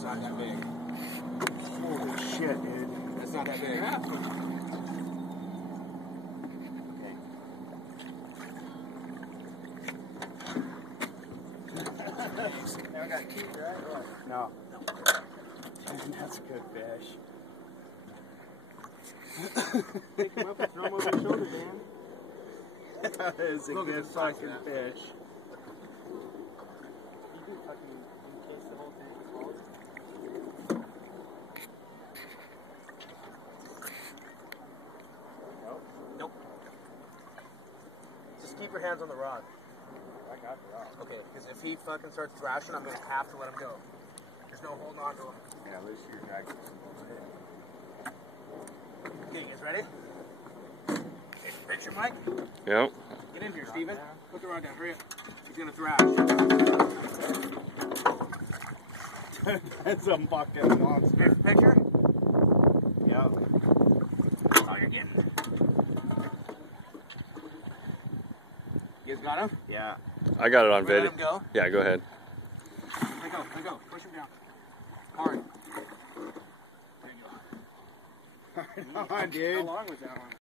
It's not that big. Holy shit, dude. It's not that big. Yeah. Now I got teeth, right? Or? No. Man, that's a good fish. Pick him up and throw him over your shoulder, man. That is a good fucking fish. You can fucking encase the whole tank with balls. Nope. Just keep your hands on the rod. I got the rod. Okay, because if he fucking starts thrashing, I'm going to have to let him go. There's no holding on to him. Yeah, at least you're dragging some Okay, you guys ready? Take a picture, Mike. Yep. Get in here, Steven. Put the rod down. Hurry up. He's going to thrash. That's a fucking monster. Here's the picture. Yep. That's all you're getting. You guys got him? Yeah. I got it on Let video. him go. Yeah, go ahead. Let go. Let go. Push him down. Hard. There you go. Come on, dude. How long was that one?